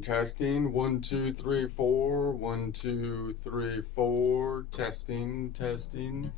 Testing. 1, 2, 3, 4. 1, 2, 3, 4. Testing, testing.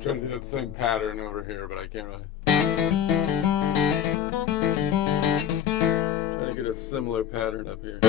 Trying to do that same pattern over here, but I can't really. Trying to get a similar pattern up here.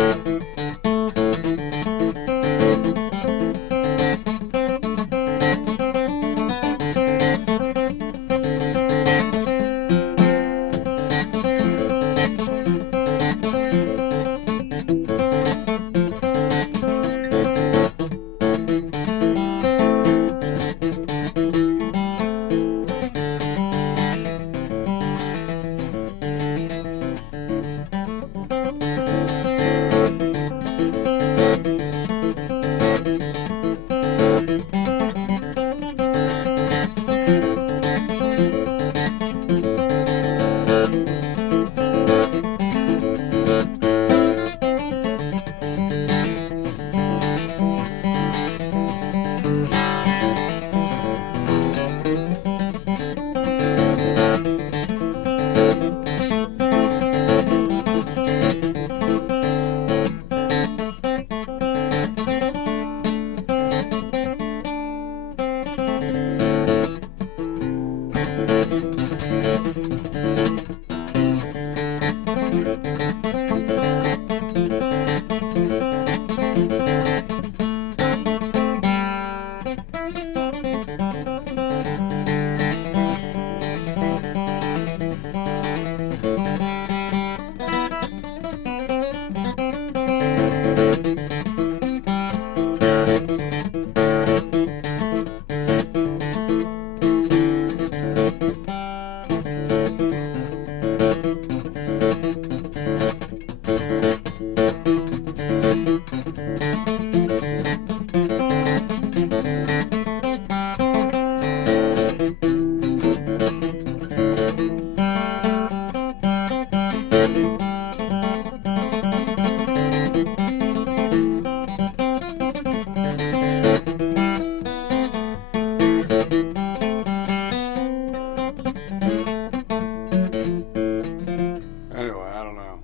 Anyway, I don't know.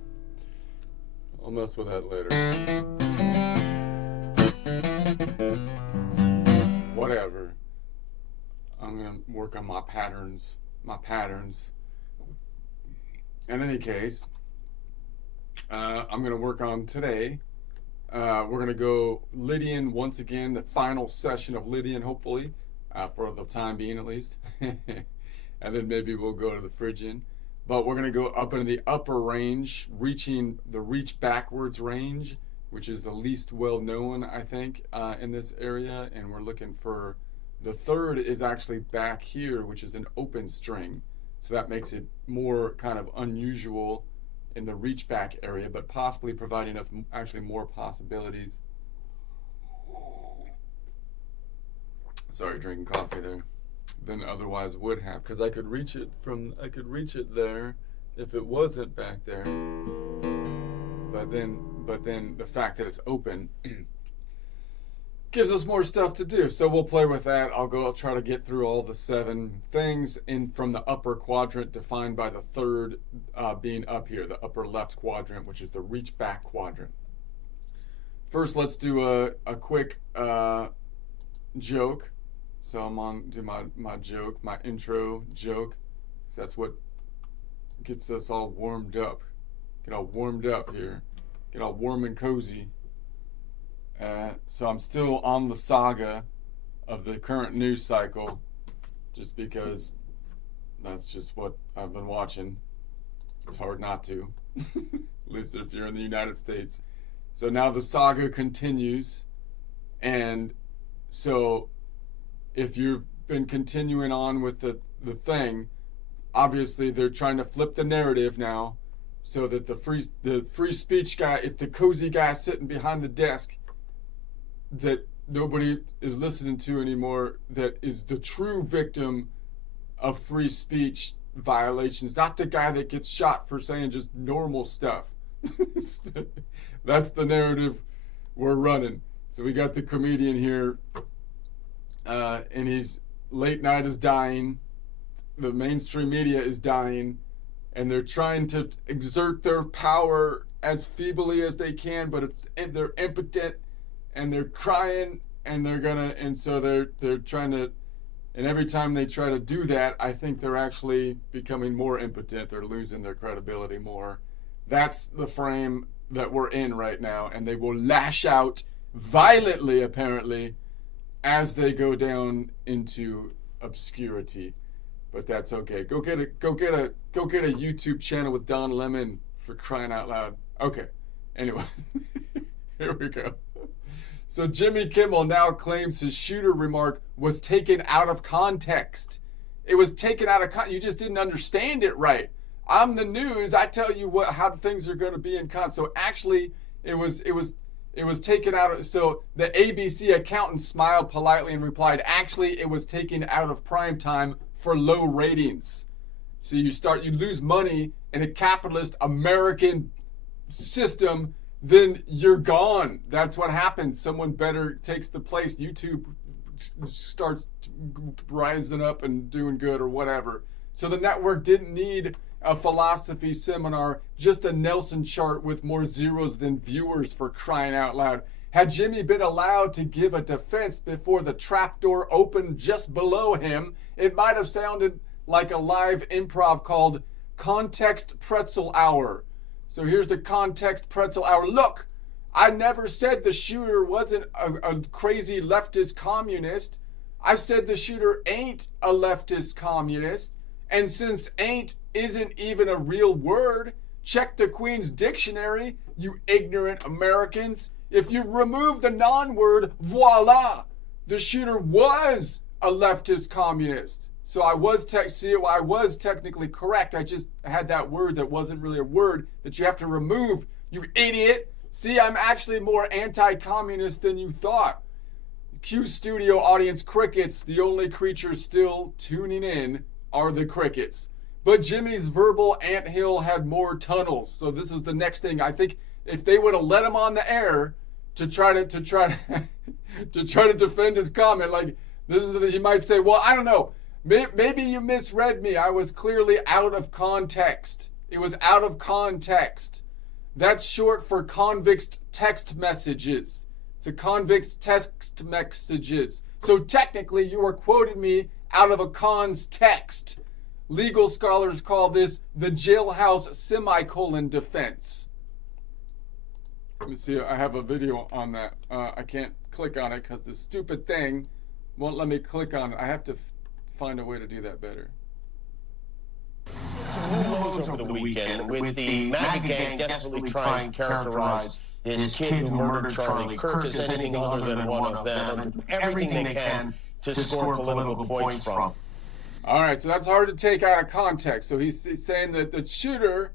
I'll mess with that later. Whatever. I'm gonna work on my patterns. In any case, I'm gonna work on today. We're gonna go Lydian once again, the final session of Lydian, hopefully, for the time being at least. And then maybe we'll go to the Phrygian. But we're going to go up into the upper range, reaching the reach backwards range, which is the least well known, I think, in this area. And we're looking for the third is actually back here, which is an open string. So that makes it more kind of unusual in the reach back area, but possibly providing us actually more possibilities. Sorry, drinking coffee there. Than otherwise would have, because I could reach it there if it wasn't back there. But then the fact that it's open gives us more stuff to do. So we'll play with that. I'll try to get through all the 7 things in from the upper quadrant, defined by the third being up here, the upper left quadrant, which is the reach back quadrant. First, let's do a quick joke. So I'm on to my joke, my intro joke. So that's what gets us all warmed up. Get all warmed up here. Get all warm and cozy. So I'm still on the saga of the current news cycle, just because that's just what I've been watching. It's hard not to, at least if you're in the United States. So now the saga continues, and so if you've been continuing on with the thing, obviously they're trying to flip the narrative now, so that the free speech guy, it's the cozy guy sitting behind the desk that nobody is listening to anymore, that is the true victim of free speech violations, not the guy that gets shot for saying just normal stuff. That's the narrative we're running. So we got the comedian here, and he's late night is dying, the mainstream media is dying, and they're trying to exert their power as feebly as they can, but they're impotent, and they're crying, and so they're trying to, and every time they try to do that, I think they're actually becoming more impotent. They're losing their credibility more. That's the frame that we're in right now, and they will lash out violently, apparently, as they go down into obscurity. But that's okay. Go get a YouTube channel with Don Lemon, for crying out loud. Okay. Anyway, here we go. So Jimmy Kimmel now claims his shooter remark was taken out of context. It was taken out of context. You just didn't understand it right. I'm the news. I tell you how things are going to be in context. So actually, it was taken out of. So the ABC accountant smiled politely and replied, "Actually, it was taken out of prime time for low ratings." So you lose money in a capitalist American system, then you're gone. That's what happens. Someone better takes the place. YouTube starts rising up and doing good or whatever. So the network didn't need a philosophy seminar, just a Nelson chart with more zeros than viewers, for crying out loud. Had Jimmy been allowed to give a defense before the trapdoor opened just below him, it might have sounded like a live improv called Context Pretzel Hour. So here's the context pretzel hour. Look, I never said the shooter wasn't a crazy leftist communist. I said the shooter ain't a leftist communist. And since ain't isn't even a real word, check the Queen's dictionary, you ignorant Americans. If you remove the non-word, voila, the shooter was a leftist communist. So I was technically correct. I just had that word that wasn't really a word that you have to remove, you idiot. See, I'm actually more anti-communist than you thought. Q Studio audience crickets, the only creatures still tuning in are the crickets. But Jimmy's verbal anthill had more tunnels. So this is the next thing. I think if they would have let him on the air to try to defend his comment, like this is he might say, well, I don't know. Maybe you misread me. I was clearly out of context. It was out of context. That's short for convicts text messages. It's a convicts text messages. So technically, you were quoting me out of a con's text. Legal scholars call this the jailhouse semicolon defense. Let me see. I have a video on that. I can't click on it because the stupid thing won't let me click on it. I have to find a way to do that better. Some new lows over the weekend with the MAGA gang desperately trying to characterize this kid who murdered Charlie Kirk as anything other than one of them, and everything they can to score political points from. All right, so that's hard to take out of context. So he's saying that the shooter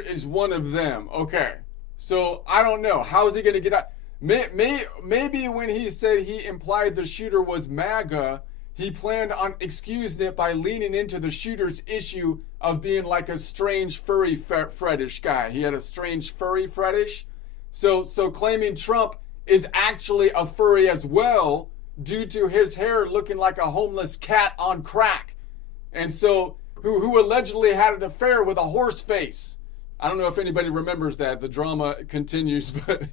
is one of them. Okay, so I don't know. How is he going to get out? Maybe when he said he implied the shooter was MAGA, he planned on excusing it by leaning into the shooter's issue of being like a strange furry fetish guy. He had a strange furry fetish. So claiming Trump is actually a furry as well due to his hair looking like a homeless cat on crack. And so who allegedly had an affair with a horse face. I don't know if anybody remembers that. The drama continues, but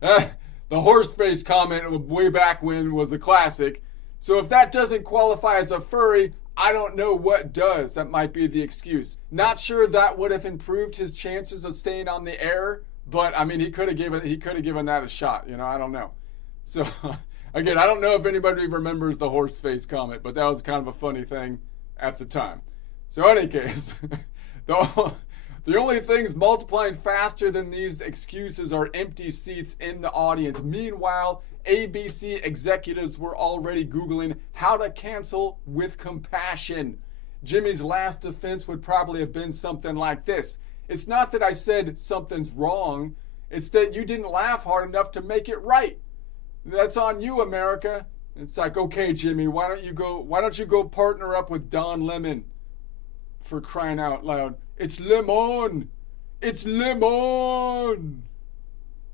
the horse face comment way back when was a classic. So if that doesn't qualify as a furry, I don't know what does. That might be the excuse. Not sure that would have improved his chances of staying on the air, but I mean he could have given that a shot. You know, I don't know. So again, I don't know if anybody remembers the horse face comment, but that was kind of a funny thing at the time. So in any case, the only things multiplying faster than these excuses are empty seats in the audience. Meanwhile, ABC executives were already Googling how to cancel with compassion. Jimmy's last defense would probably have been something like this. It's not that I said something's wrong. It's that you didn't laugh hard enough to make it right. That's on you, America. It's like, okay, Jimmy, why don't you go partner up with Don Lemon, for crying out loud. It's Lemon. It's Lemon.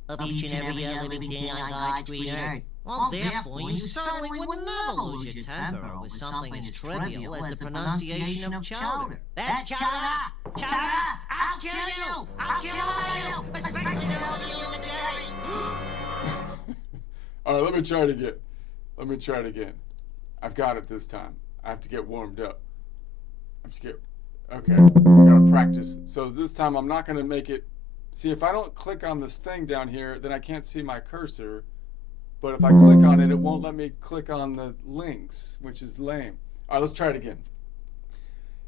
Of each and every other living thing on God's green earth. Well, therefore, you certainly would never lose your temper over something as trivial as the pronunciation of chowder. That's chowder! Chowder! I'll kill you! I'll kill all of you! Especially those of you in the jury! All right, let me try it again. I've got it this time. I have to get warmed up. Okay, I gotta practice. So this time I'm not gonna make it. See, if I don't click on this thing down here, then I can't see my cursor. But if I click on it, it won't let me click on the links, which is lame. All right, let's try it again.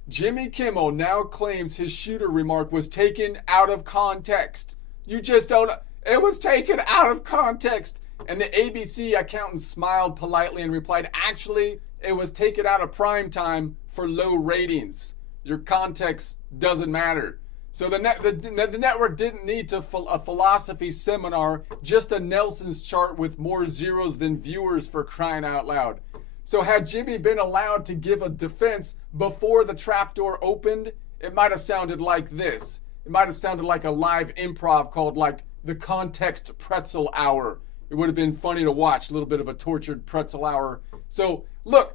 Jimmy Kimmel now claims his shooter remark was taken out of context. You just don't. It was taken out of context. And the ABC accountant smiled politely and replied, actually, it was taken out of prime time for low ratings. Your context doesn't matter. So the network didn't need a philosophy seminar, just a Nelson's chart with more zeros than viewers, for crying out loud. So had Jimmy been allowed to give a defense before the trapdoor opened, it might have sounded like this. It might have sounded like a live improv called like the Context Pretzel Hour. It would have been funny to watch, a little bit of a tortured pretzel hour. So look,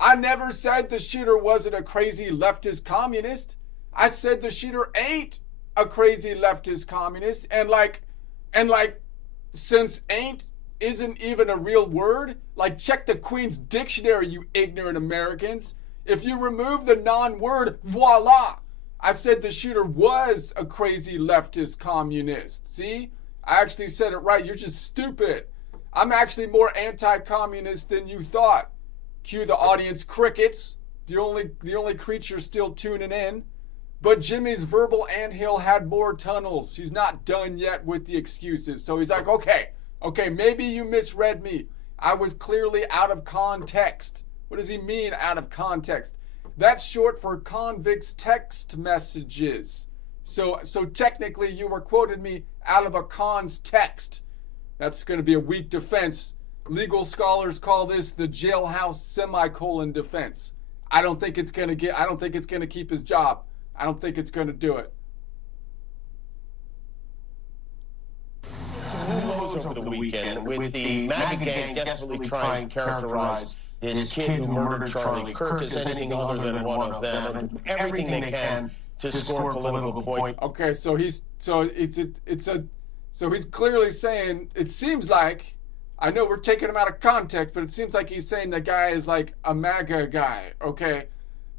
I never said the shooter wasn't a crazy leftist communist. I said the shooter ain't a crazy leftist communist, and like, since ain't isn't even a real word, like check the Queen's dictionary, you ignorant Americans. If you remove the non-word, voila, I said the shooter was a crazy leftist communist. See? I actually said it right. You're just stupid. I'm actually more anti-communist than you thought. Cue the audience crickets. The only creature still tuning in. But Jimmy's verbal anthill had more tunnels. He's not done yet with the excuses. So he's like, okay, maybe you misread me. I was clearly out of context. What does he mean out of context? That's short for convicts text messages. So technically you were quoting me out of a con's text. That's going to be a weak defense. Legal scholars call this the jailhouse semicolon defense. I don't think it's going to keep his job. I don't think it's going to do it. So who knows over the weekend with the MAGA gang desperately trying to characterize this kid who murdered Charlie Kirk as anything other than one of them, and do everything they can to score political points. Okay, so he's clearly saying, it seems like, I know we're taking him out of context, but it seems like he's saying the guy is like a MAGA guy. Okay,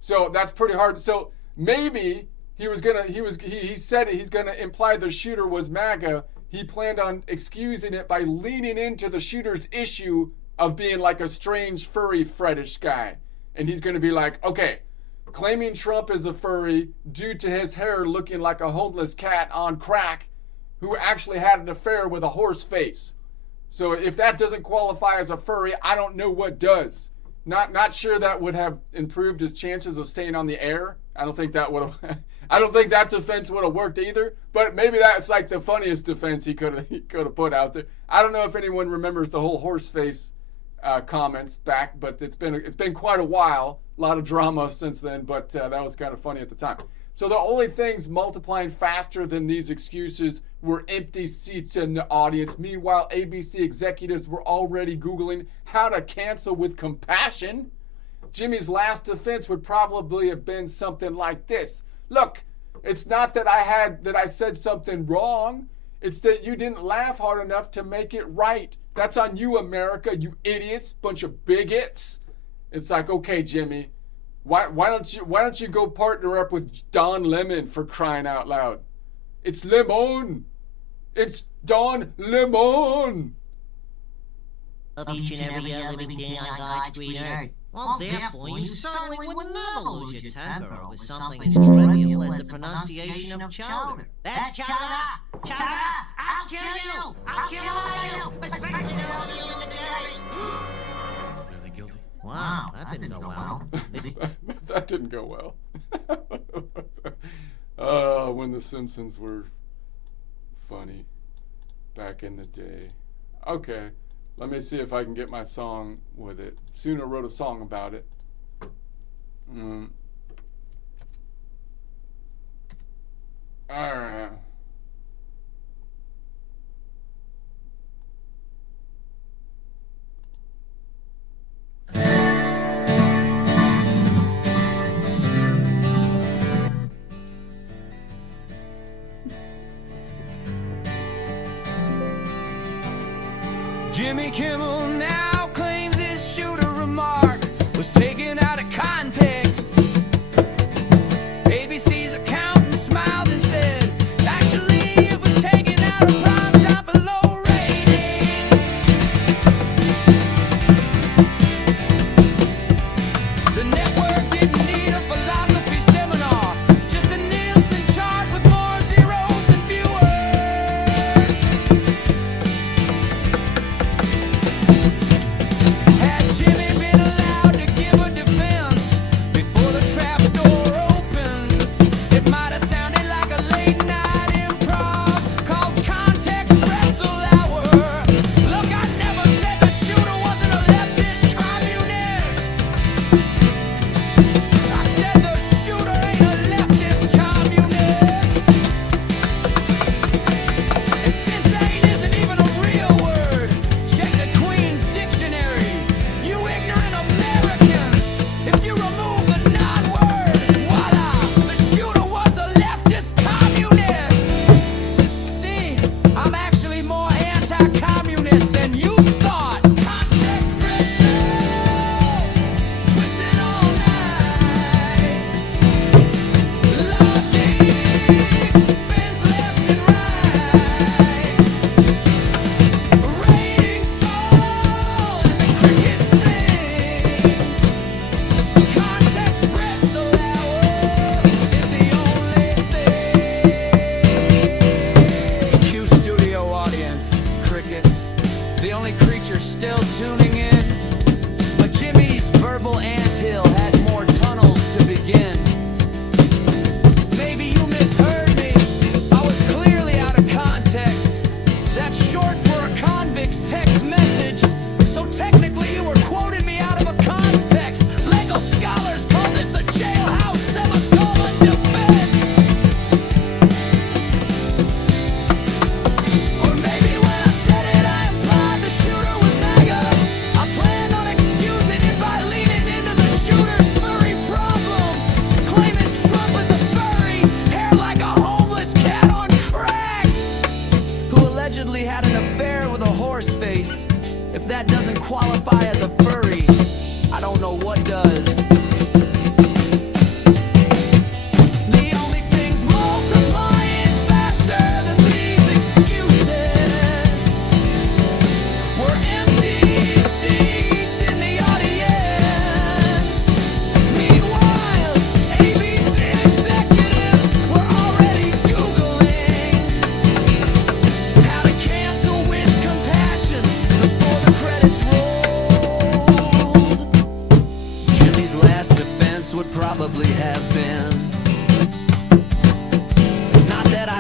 so that's pretty hard. So maybe he said he's gonna imply the shooter was MAGA. He planned on excusing it by leaning into the shooter's issue of being like a strange furry fetish guy. And he's going to be like, okay, claiming Trump is a furry due to his hair looking like a homeless cat on crack who actually had an affair with a horse face. So if that doesn't qualify as a furry, I don't know what does. Not sure that would have improved his chances of staying on the air. I don't think that would have. I don't think that defense would have worked either. But maybe that's like the funniest defense he could have put out there. I don't know if anyone remembers the whole horse face comments back, but it's been quite a while. A lot of drama since then, but that was kind of funny at the time. So the only things multiplying faster than these excuses were empty seats in the audience. Meanwhile, ABC executives were already Googling how to cancel with compassion. Jimmy's last defense would probably have been something like this. Look, it's not that I said something wrong. It's that you didn't laugh hard enough to make it right. That's on you, America, you idiots, bunch of bigots. It's like, okay, Jimmy, why don't you go partner up with Don Lemon, for crying out loud? It's Lemon. It's Don Lemon. Of each and every other living thing on God's green earth. Well, therefore, you certainly would never lose your temper over something as trivial as the pronunciation of chowder. That's chowder! Chowder! I'll kill you! I'll kill all of you! Especially those of you in the jury! Really guilty? Wow, that didn't go well. That didn't go well. When the Simpsons were funny back in the day. Okay. Let me see if I can get my song with it. Suna wrote a song about it. Alright. Jimmy Kimmel now claims his shooter remark was taken out of context. ABC's accountant smiled and said, actually, it was taken out of prime time for low ratings. The network didn't need a philosophy seminar, just a Nielsen chart with more zeros than viewers.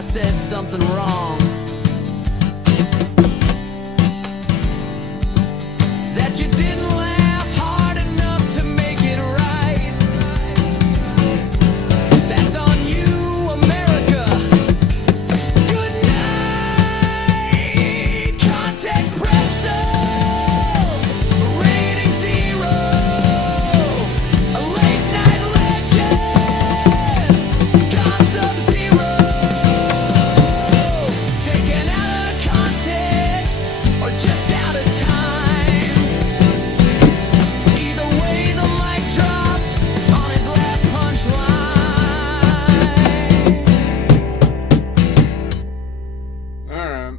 I said something wrong. Is that you didn't laugh hard enough to make it right. That's on you, America. Good night. Context pretzels, rating 0. A late night legend, gone sub-zero. Taken out of context or just out of time. Either way, the mic dropped on his last punchline. Alright.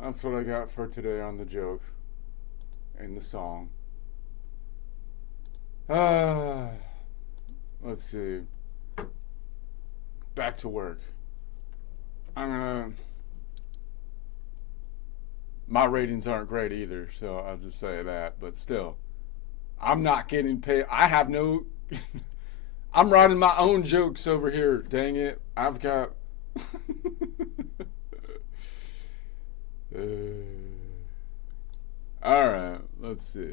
That's what I got for today on the joke and the song. Let's see. Back to work. My ratings aren't great either, so I'll just say that, but still. I'm not getting paid. I have no. I'm writing my own jokes over here. Dang it. I've got. Alright, let's see.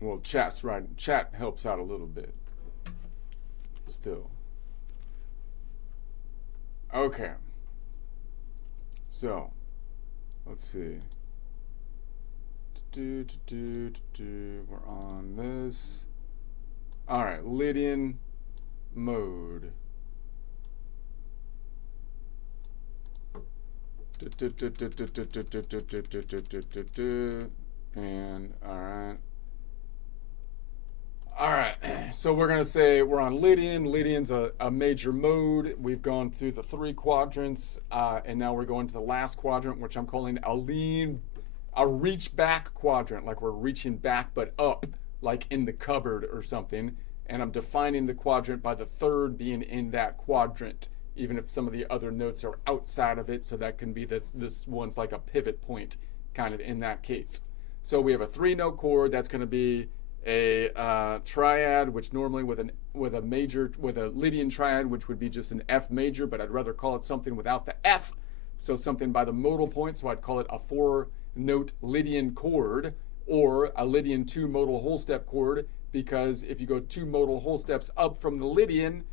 Well, chat helps out a little bit. Still. Okay. So, let's see. We're on this. Alright, Lydian mode. And alright, so we're gonna say we're on Lydian. Lydian's a major mode. We've gone through the 3 quadrants, and now we're going to the last quadrant, which I'm calling a reach back quadrant, like we're reaching back but up, like in the cupboard or something. And I'm defining the quadrant by the 3rd being in that quadrant, even if some of the other notes are outside of it, so that can be this one's like a pivot point kind of in that case. So we have a 3-note chord that's going to be a triad, which normally with a Lydian triad, which would be just an F major, but I'd rather call it something without the F, so something by the modal point, so I'd call it a 4-note Lydian chord, or a Lydian 2 modal whole step chord, because if you go 2 modal whole steps up from the Lydian,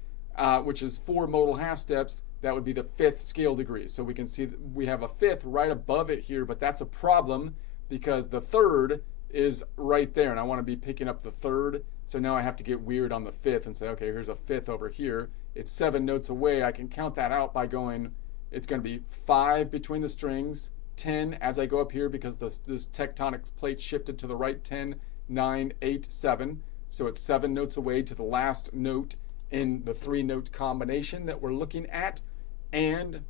which is 4 modal half steps, that would be the 5th scale degree. So we can see that we have a 5th right above it here, but that's a problem because the 3rd is right there, and I want to be picking up the 3rd. So now I have to get weird on the 5th and say, okay, here's a 5th over here. It's 7 notes away. I can count that out by going, it's going to be 5 between the strings, 10 as I go up here because this tectonic plate shifted to the right, 10, 9, 8, 7. So it's 7 notes away to the last note in the 3-note combination that we're looking at, and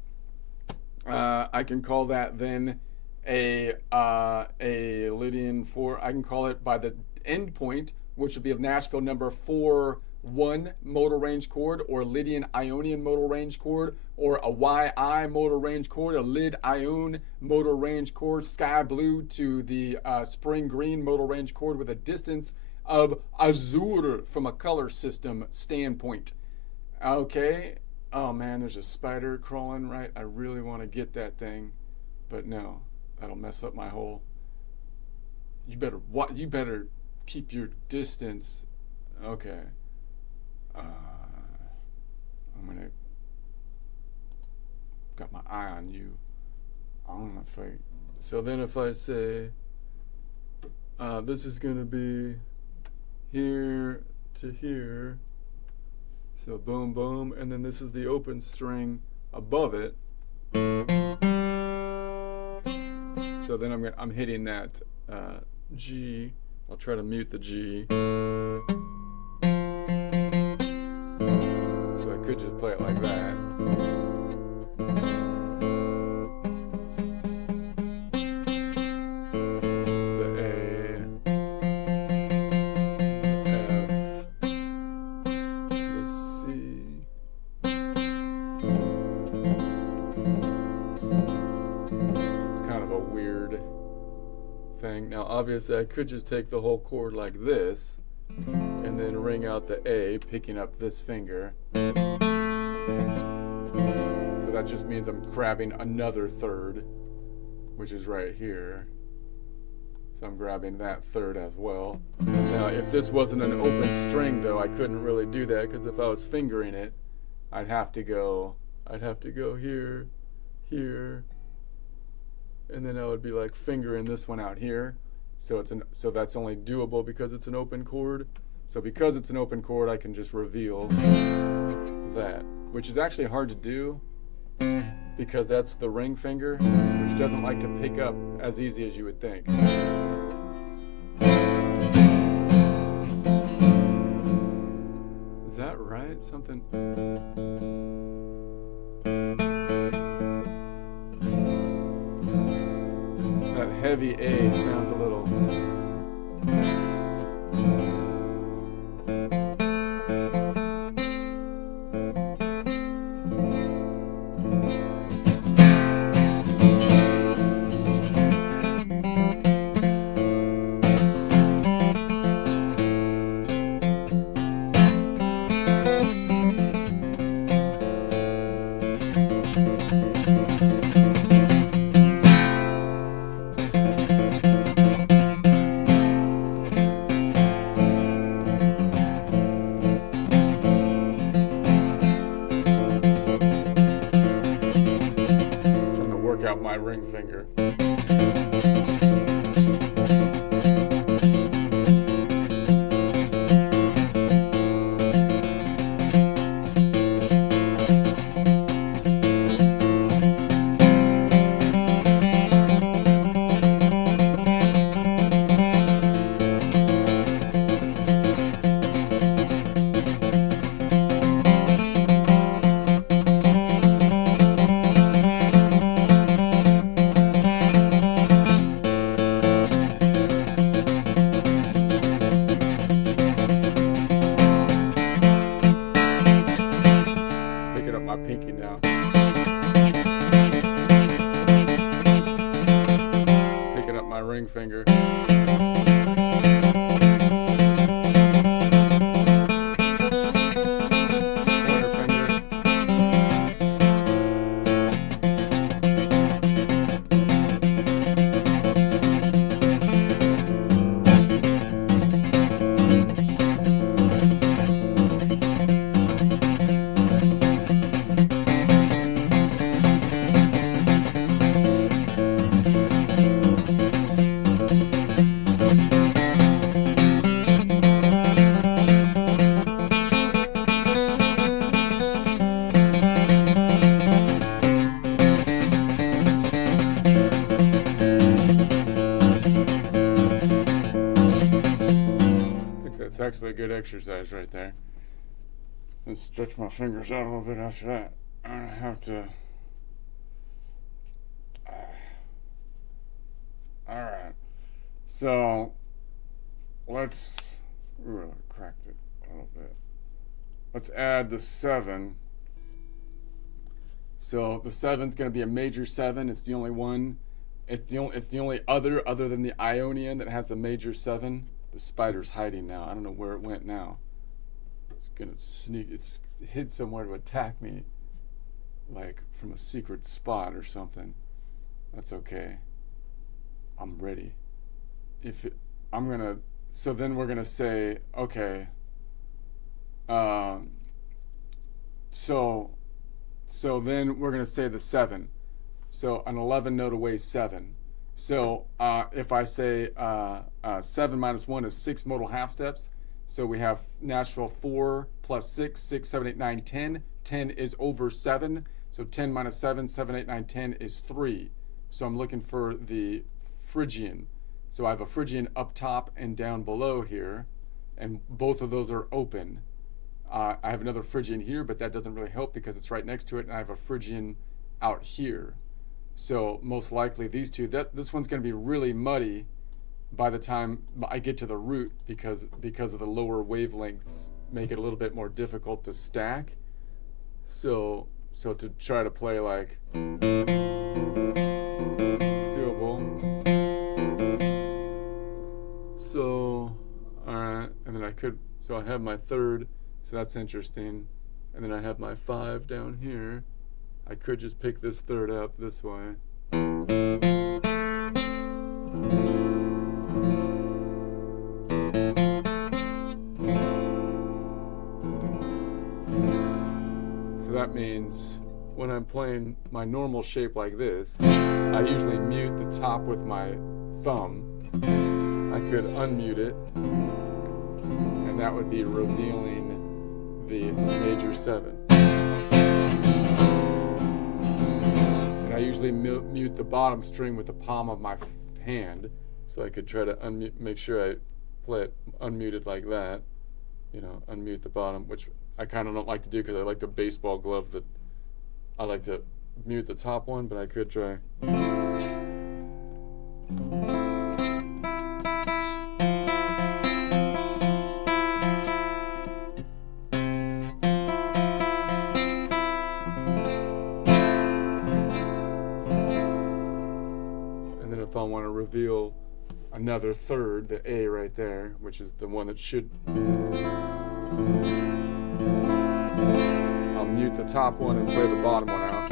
I can call that then a Lydian 4. I can call it by the end point, which would be a Nashville number 4-1 modal range chord, or Lydian Ionian modal range chord, or a YI modal range chord, a Lyd Ione modal range chord, sky blue to the spring green modal range chord with a distance of azure from a color system standpoint. Okay. Oh man, there's a spider crawling right. I really want to get that thing, but no, that'll mess up my whole. You better keep your distance. Okay. I'm gonna got my eye on you. I don't know if I. So then if I say, this is gonna be here to here, so boom boom, and then this is the open string above it, so then I'm hitting that G. I'll try to mute the G, so I could just play it like that. Obviously, I could just take the whole chord like this, and then ring out the A, picking up this finger. So that just means I'm grabbing another third, which is right here. So I'm grabbing that third as well. Now, if this wasn't an open string, though, I couldn't really do that, because if I was fingering it, I'd have to go here, here, and then I would be like fingering this one out here. So that's only doable because it's an open chord. So because it's an open chord, I can just reveal that, which is actually hard to do because that's the ring finger, which doesn't like to pick up as easy as you would think. Is that right? Something. That heavy A sounds a little. Out my ring finger. My pinky now. Picking up my ring finger. Pointer finger. It's actually a good exercise right there. Let's stretch my fingers out a little bit after that. I'm gonna have to. Alright. So, let's. Ooh, I cracked it a little bit. Let's add the 7. So, the 7's gonna be a major 7. It's the only one. It's the only other than the Ionian that has a major 7. The spider's hiding now. I don't know where it went now. It's gonna sneak. It's hid somewhere to attack me, like from a secret spot or something. That's okay. I'm ready. So then we're gonna say, okay. So then we're gonna say the 7. So an 11 note away 7. So if I say 7 minus 1 is 6 modal half steps. So we have natural 4 plus 6, 6, 7, 8, 9, 10. 10 is over 7. So 10 minus 7, 7, 8, 9, 10 is 3. So I'm looking for the Phrygian. So I have a Phrygian up top and down below here. And both of those are open. I have another Phrygian here, but that doesn't really help because it's right next to it. And I have a Phrygian out here. So most likely these two, this one's going to be really muddy by the time I get to the root because of the lower wavelengths make it a little bit more difficult to stack. So to try to play like it's doable. So alright, and then I I could, so I have my third, so that's interesting. And then I have my 5 down here. I could just pick this third up this way. So that means when I'm playing my normal shape like this, I usually mute the top with my thumb. I could unmute it, and that would be revealing the major 7. And I usually mute the bottom string with the palm of my hand, so I could try to make sure I play it unmuted like that. You know, unmute the bottom, which I kind of don't like to do because I like the baseball glove that I like to mute the top one, but I could try. And then if I want to reveal another third, the A right there, which is the one that should, I'll mute the top one and play the bottom one out.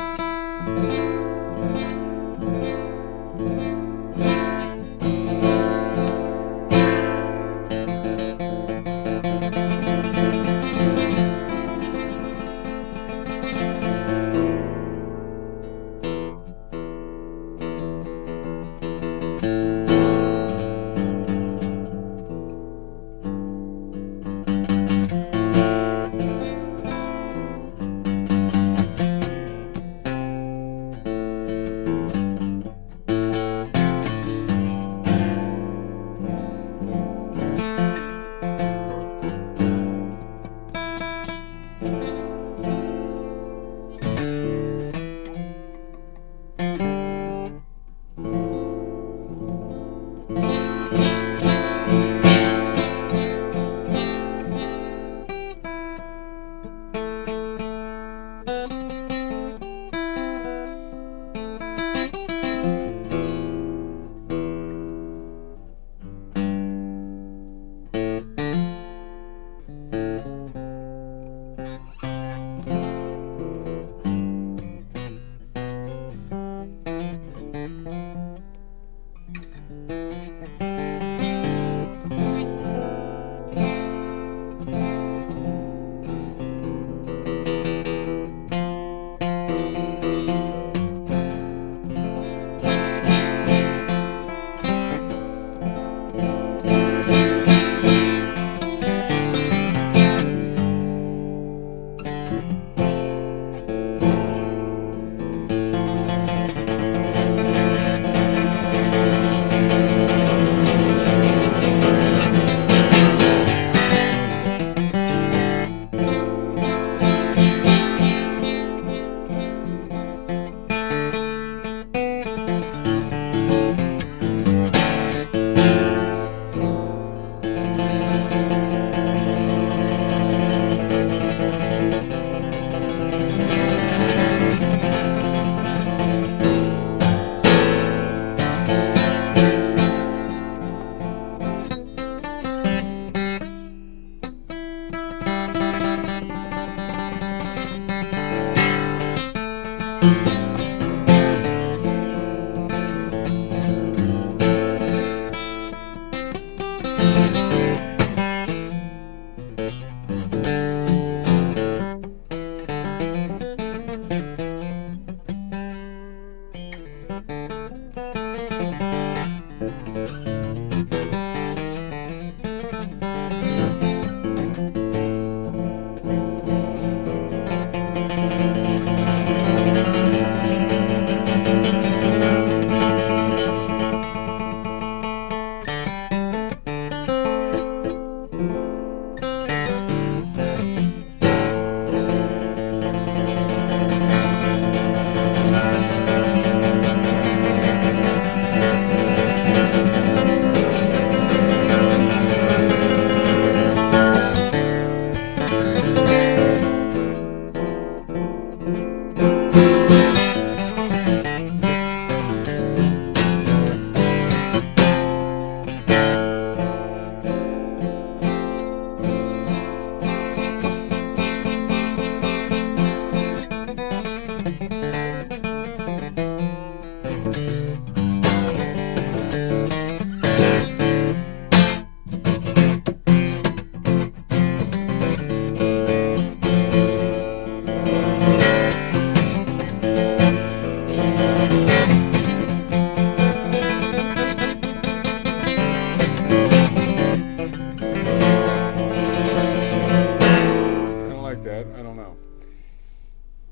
I don't know.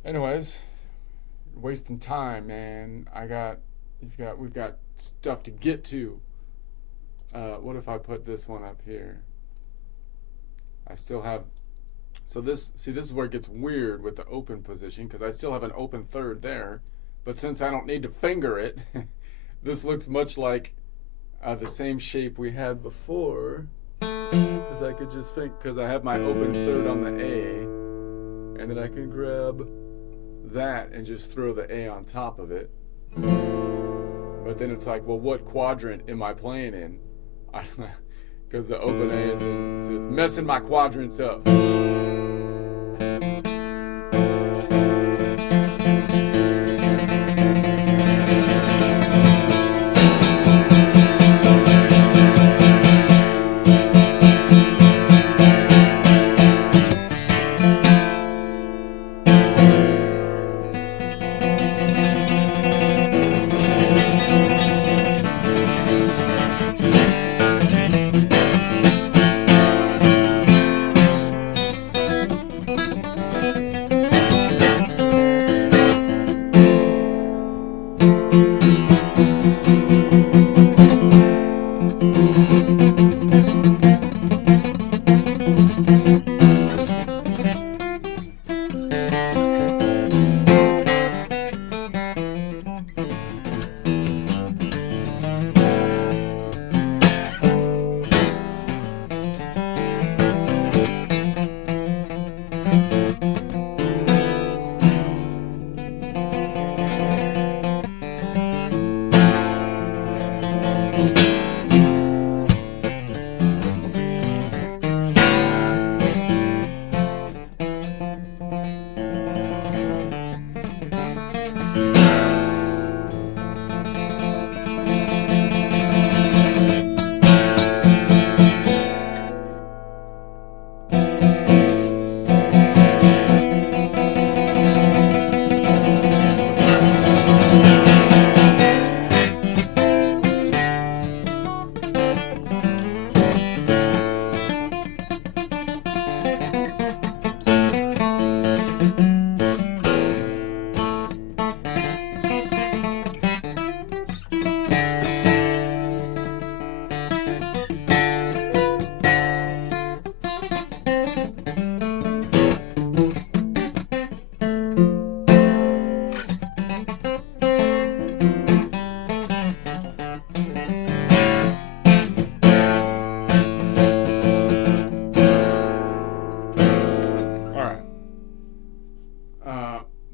Anyways, wasting time, man. We've got stuff to get to. What if I put this one up here? I still have, so this is where it gets weird with the open position, because I still have an open third there, but since I don't need to finger it, this looks much like the same shape we had before, because I could just think, because I have my open third on the A, and then I can grab that and just throw the A on top of it. But then it's like, well, what quadrant am I playing in? Because the open A is in, so it's messing my quadrants up.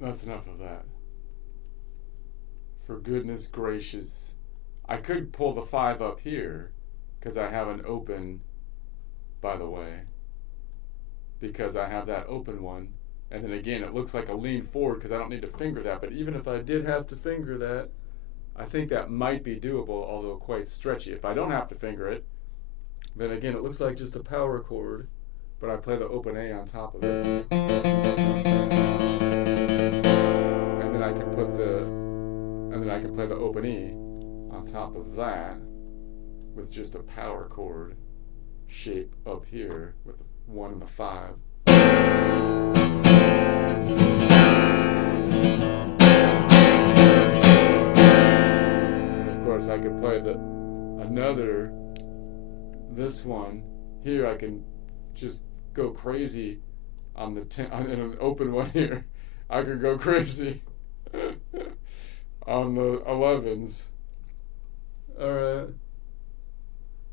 That's enough of that. For goodness gracious. I could pull the 5 up here, because I have an open, by the way. Because I have that open one. And then again, it looks like a lean forward because I don't need to finger that. But even if I did have to finger that, I think that might be doable, although quite stretchy. If I don't have to finger it, then again, it looks like just a power chord, but I play the open A on top of it. And then I can put I can play the open E on top of that with just a power chord shape up here with the 1 and the 5. And of course I could play this one here. I can just go crazy on the on an open one here. I could go crazy on the 11s. All right,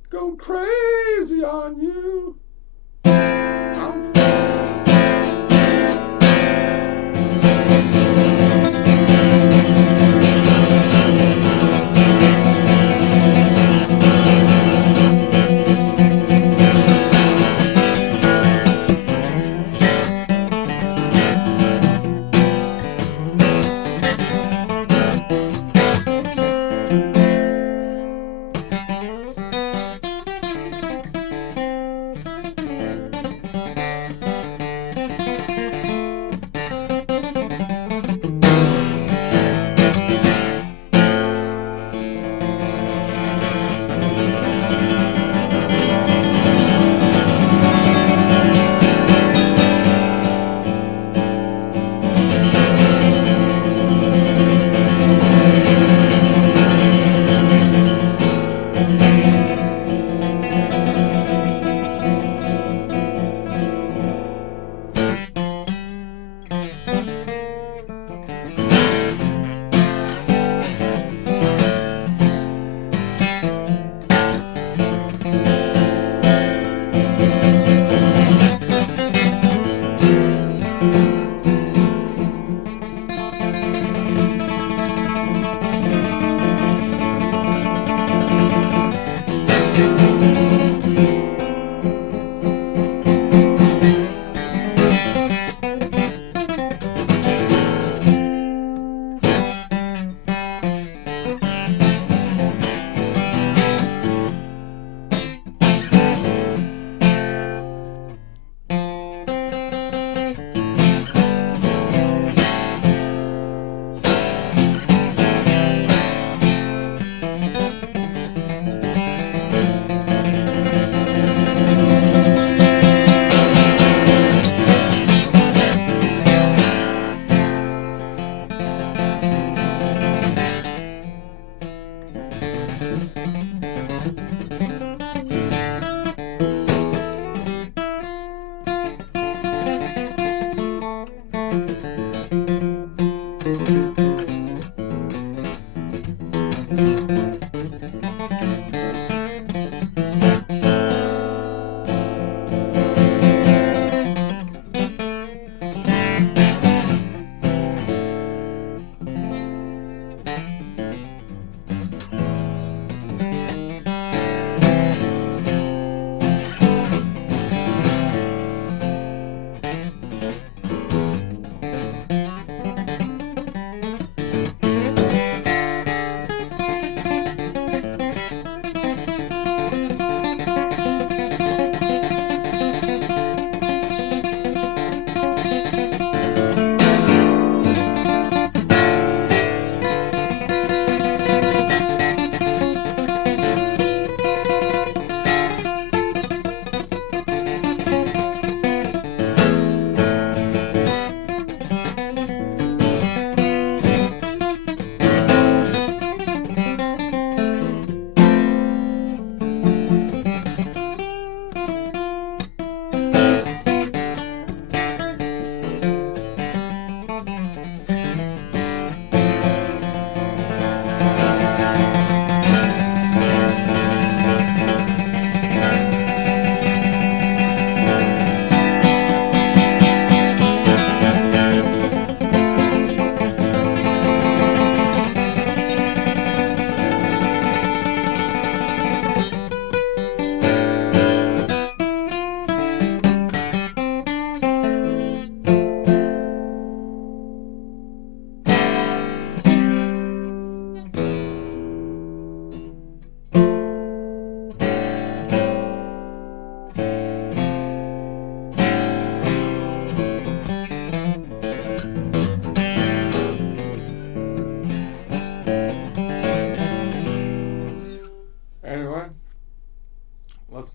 go crazy on you.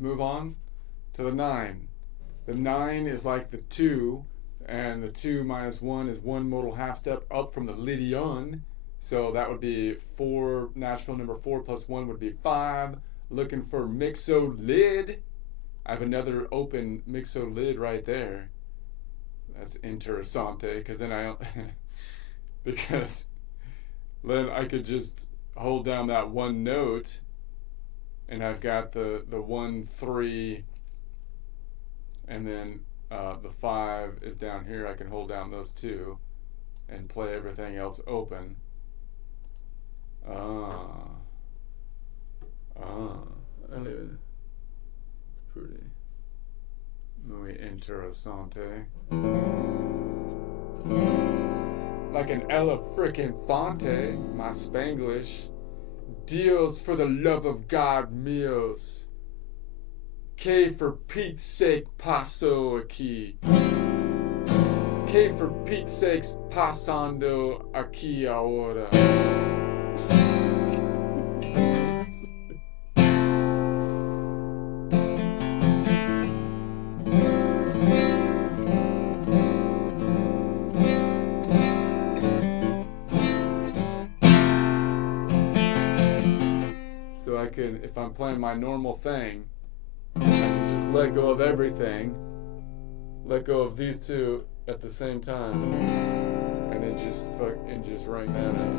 move on to the 9. The 9 is like the 2, and the 2 minus 1 is 1 modal half step up from the Lydion. So that would be 4, natural number 4 plus 1 would be 5. Looking for Mixolid. I have another open Mixolid right there. That's interessante, because then because then I could just hold down that one note, and I've got the 1, 3, and then the 5 is down here. I can hold down those 2 and play everything else open. Pretty muy interesante. Like an Ella frickin' Fonte, my Spanglish. Dios, for the love of God, míos. Que for Pete's sake paso aquí. Que for Pete's sakes pasando aquí ahora. So I can, if I'm playing my normal thing, I can just let go of everything, let go of these 2 at the same time, and then just ring that out.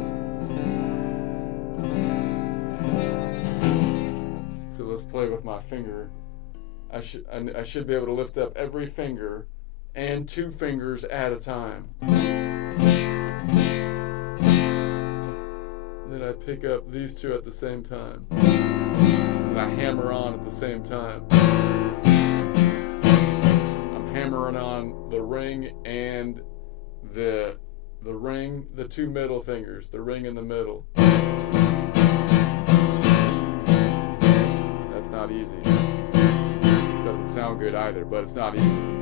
So let's play with my finger. I should be able to lift up every finger and 2 fingers at a time. Then I pick up these 2 at the same time. And I hammer on at the same time. I'm hammering on the ring and the ring, the 2 middle fingers, the ring in the middle. That's not easy. Doesn't sound good either, but it's not easy.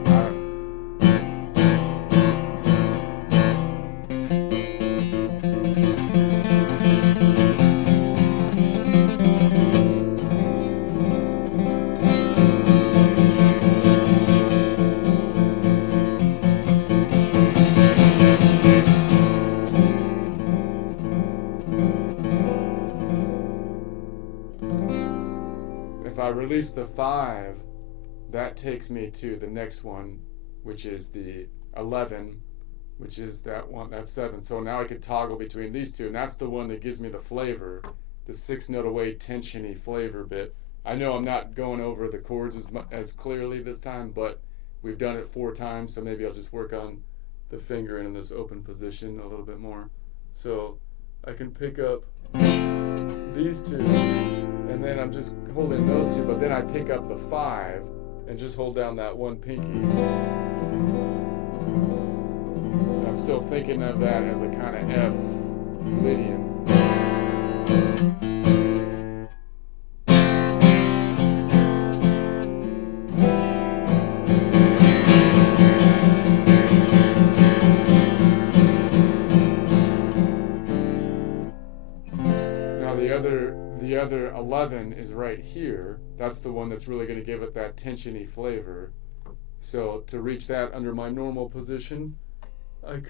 If I release the 5, that takes me to the next one, which is the 11, which is that one, that's 7. So now I can toggle between these 2, and that's the one that gives me the flavor, the 6-note away tensiony flavor bit. I know I'm not going over the chords as clearly this time, but we've done it 4 times, so maybe I'll just work on the finger in this open position a little bit more. So I can pick up these 2, and then I'm just holding those 2, but then I pick up the 5 and just hold down that one pinky. And I'm still thinking of that as a kind of F Lydian. Now the other 11 is right here. That's the one that's really going to give it that tensiony flavor. So to reach that under my normal position, I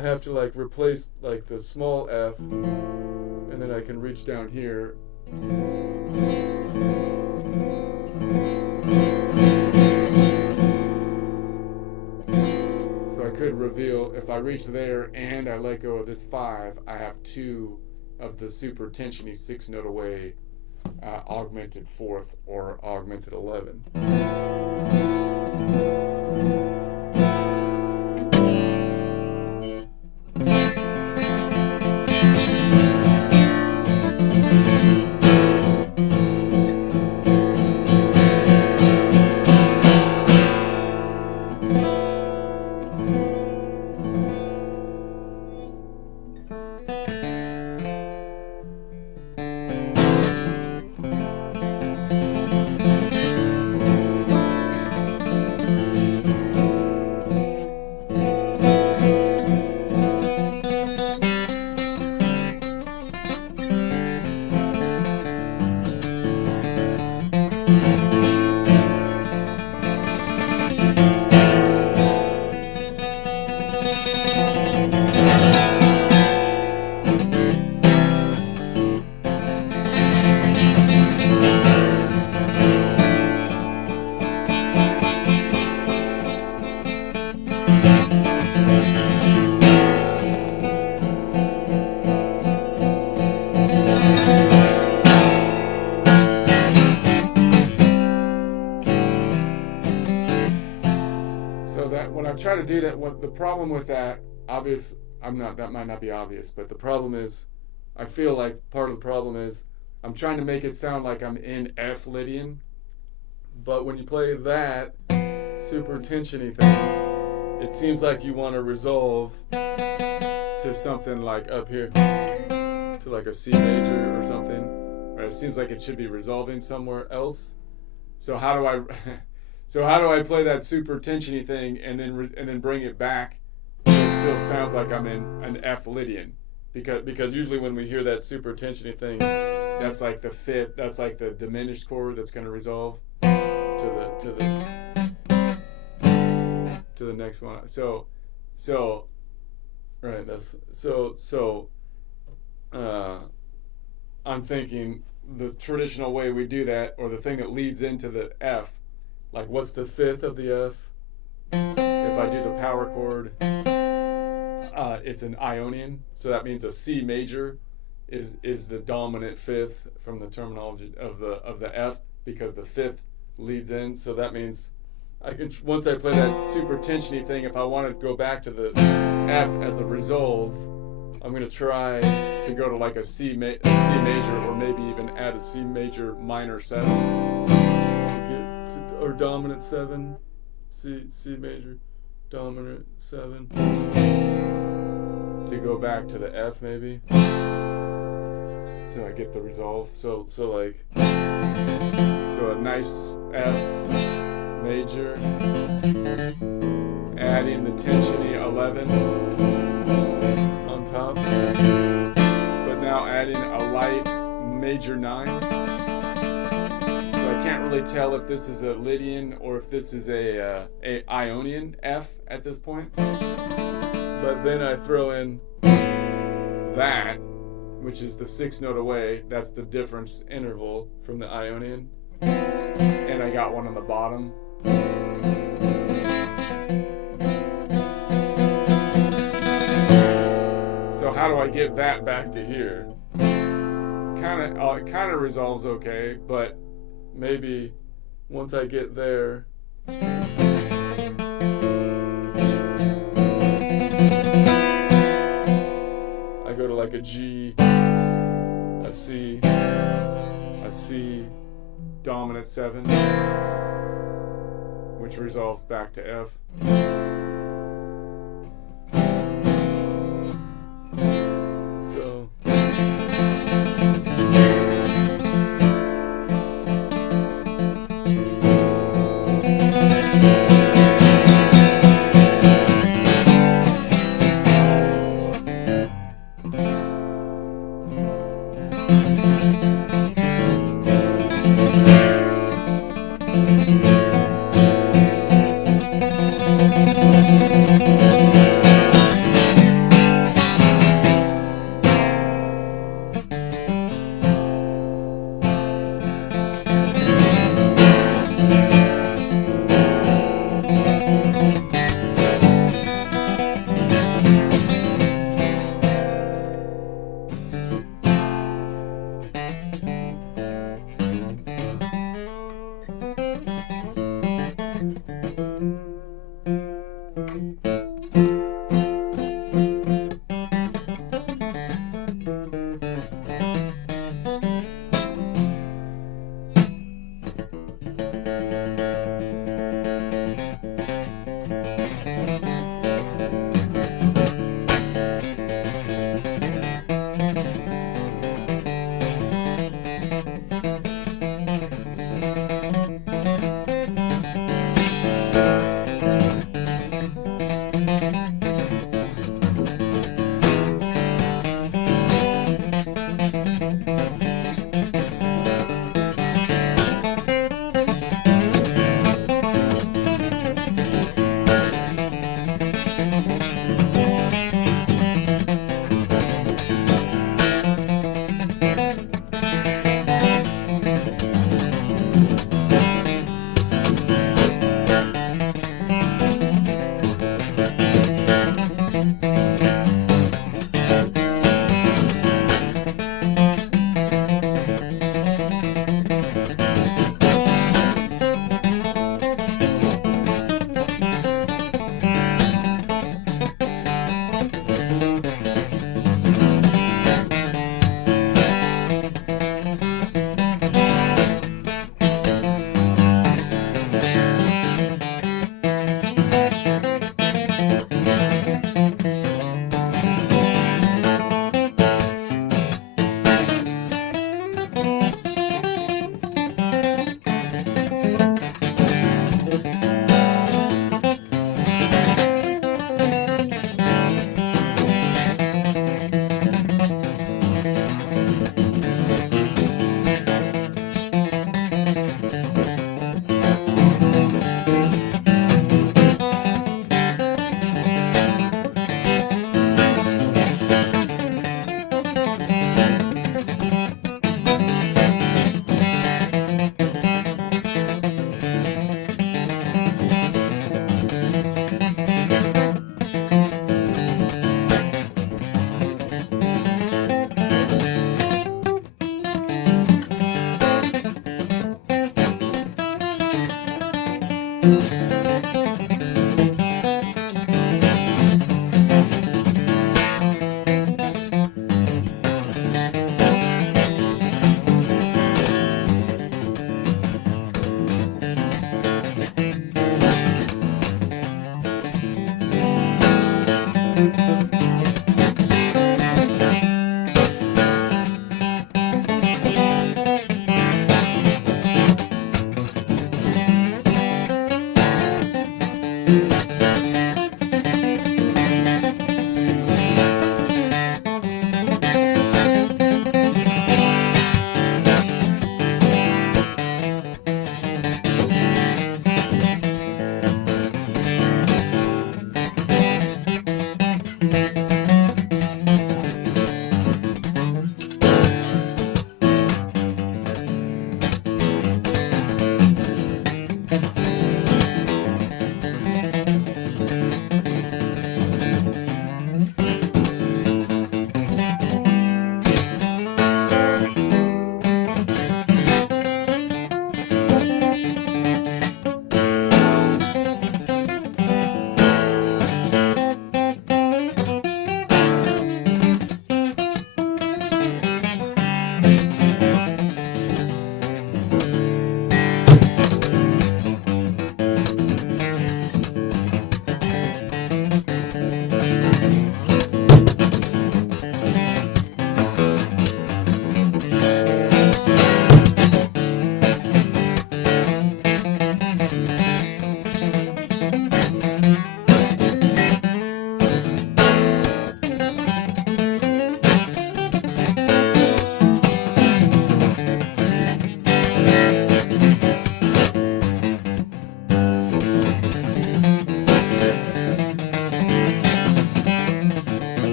have to like replace like the small F, and then I can reach down here. So I could reveal, if I reach there and I let go of this 5, I have 2 of the super tensiony 6-note away augmented 4th or augmented 11. that when I try to do that, what the problem with that, that might not be obvious, but the problem is, I feel like part of the problem is I'm trying to make it sound like I'm in F Lydian, but when you play that super tensiony thing, it seems like you want to resolve to something like up here, to like a C major or something. Right? It seems like it should be resolving somewhere else. So how do I play that super tensiony thing and then bring it back? It still sounds like I'm in an F Lydian, because usually when we hear that super tensiony thing, that's like the fifth, that's like the diminished chord that's going to resolve to the next one. So right, I'm thinking the traditional way we do that, or the thing that leads into the F, like what's the fifth of the F? If I do the power chord, it's an Ionian, so that means a C major is the dominant fifth from the terminology of the F, because the fifth leads in. So that means I can, once I play that super tensiony thing, if I want to go back to the F as a resolve, I'm going to try to go to like a C major, or maybe even add a C major minor 7 or dominant 7, C major dominant 7, to go back to the F maybe, so I get the resolve. So a nice F major, adding the tensiony 11 on top, but now adding a light major 9. So I can't really tell if this is a Lydian or if this is a Ionian F at this point. But then I throw in that, which is the 6th note away. That's the difference interval from the Ionian. And I got one on the bottom. So how do I get that back to here? It kind of resolves okay, but maybe once I get there, I go to like a G, a C, dominant 7, which resolves back to F. So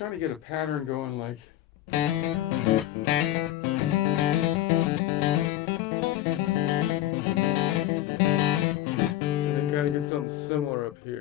Trying to get a pattern going, like. I gotta get something similar up here.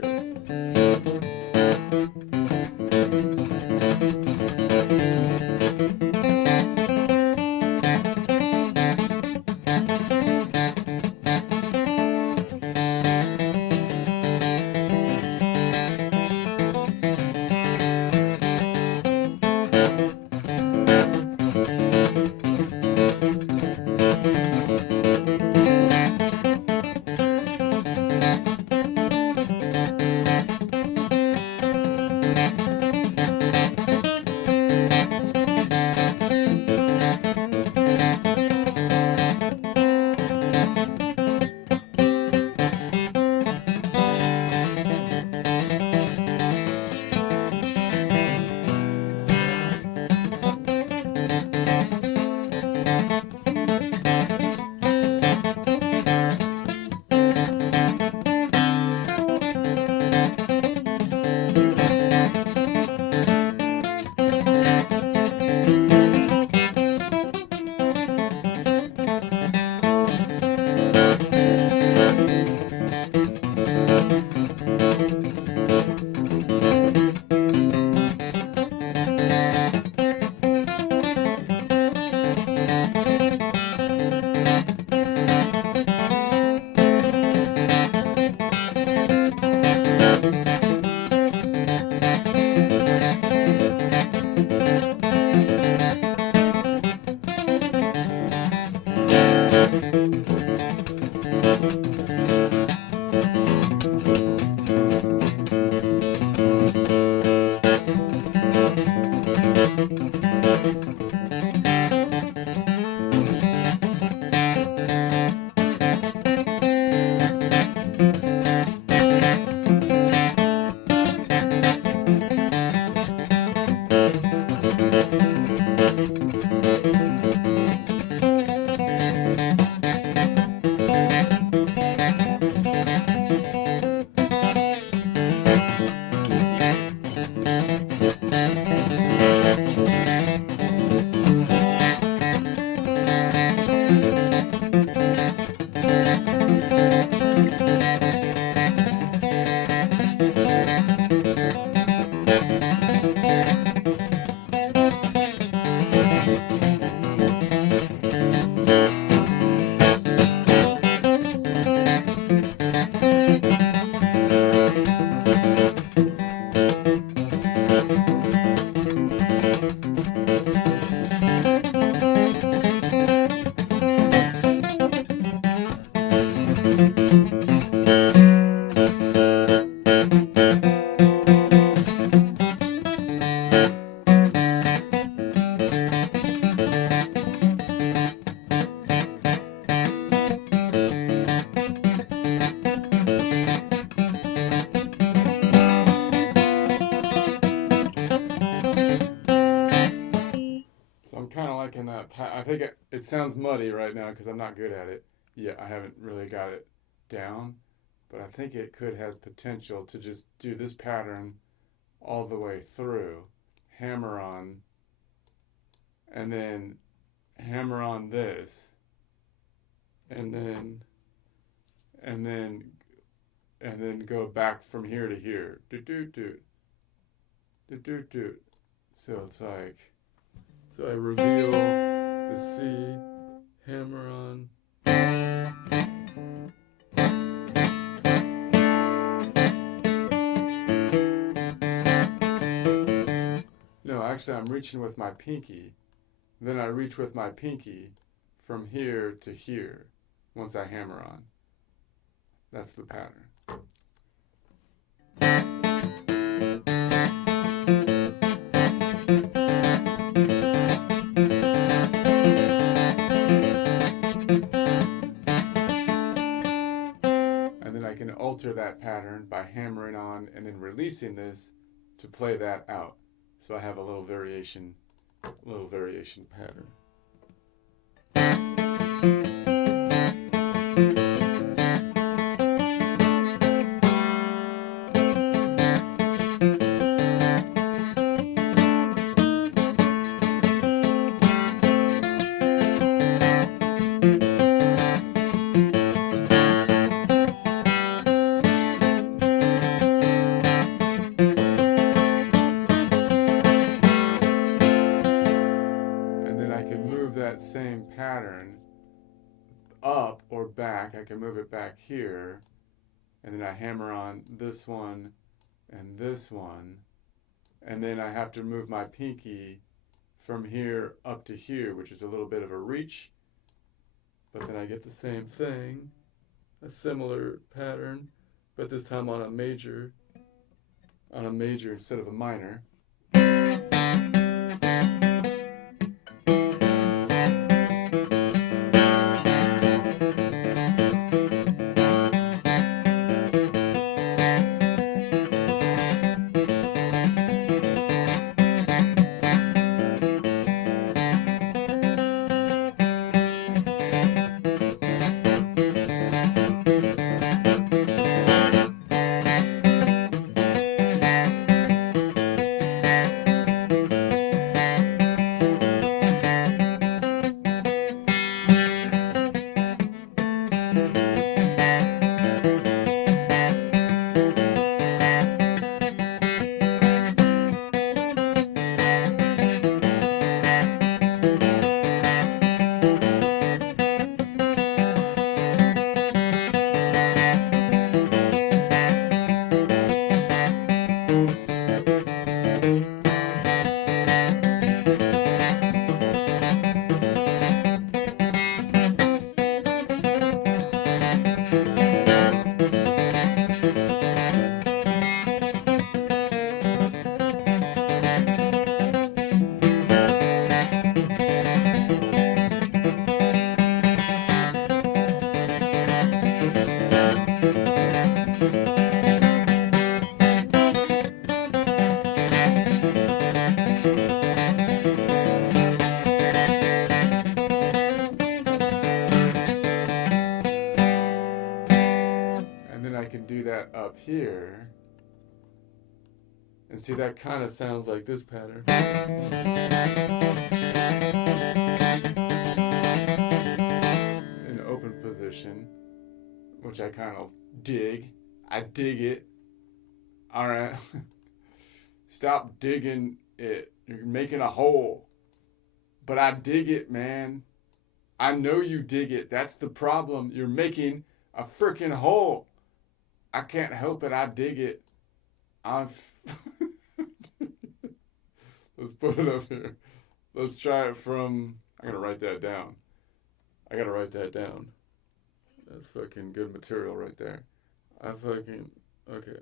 I think it sounds muddy right now because I'm not good at it. Yeah, I haven't really got it down, but I think it could have potential to just do this pattern all the way through, hammer on, and then hammer on this, and then go back from here to here. Do do do. Do do do. So it's like, so I reveal the C, hammer on. No, actually I'm reaching with my pinky. Then I reach with my pinky from here to here once I hammer on. That's the pattern. And then I can alter that pattern by hammering on and then releasing this to play that out. So I have a little variation pattern. Same pattern up or back. I can move it back here, and then I hammer on this one and this one, and then I have to move my pinky from here up to here, which is a little bit of a reach, but then I get the same thing, a similar pattern, but this time on a major instead of a minor. Up here, and see that kind of sounds like this pattern. In open position, which I kind of dig. I dig it. Alright. Stop digging it. You're making a hole. But I dig it, man. I know you dig it. That's the problem. You're making a freaking hole. I can't help it. I dig it. Let's put it up here. Let's try it from... I gotta write that down. That's fucking good material right there. Okay.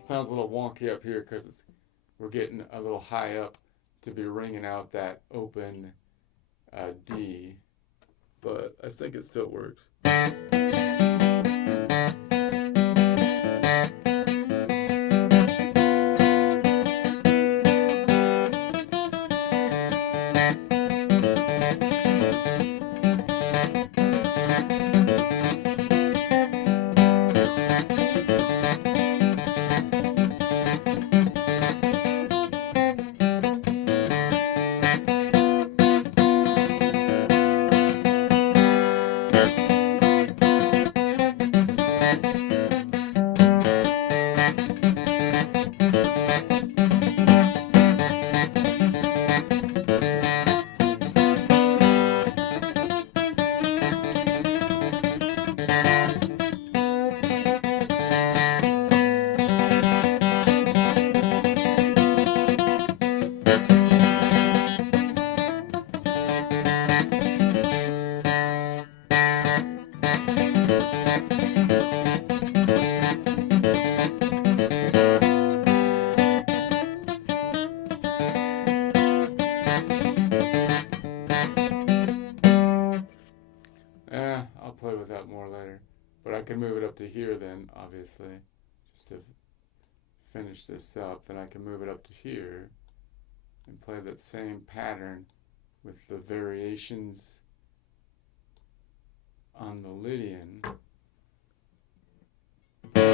Sounds a little wonky up here because we're getting a little high up to be ringing out that open D. but I think it still works. I'll play with that more later. But I can move it up to here then, obviously. Just to finish this up. Then I can move it up to here and play that same pattern with the variations on the Lydian. Where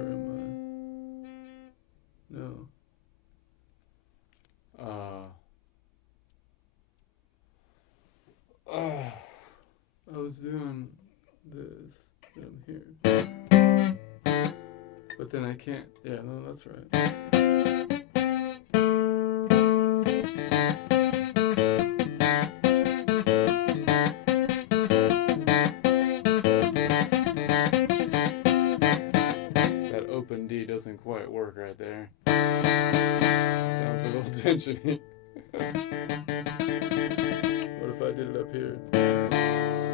am I? No. I was doing this down here. But then I can't. Yeah, no, that's right. That open D doesn't quite work right there. Sounds a little tensiony. What if I did it up here?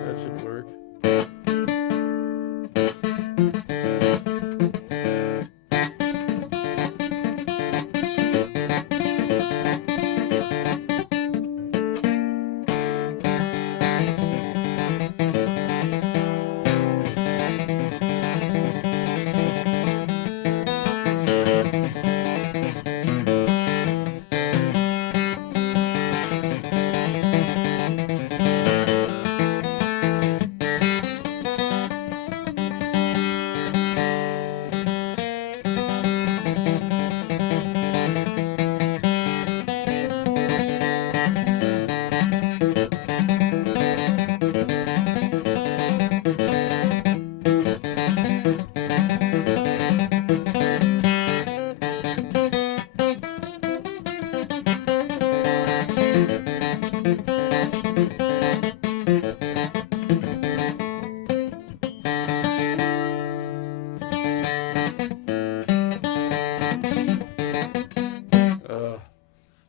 That should work.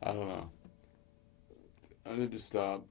I don't know. I need to stop.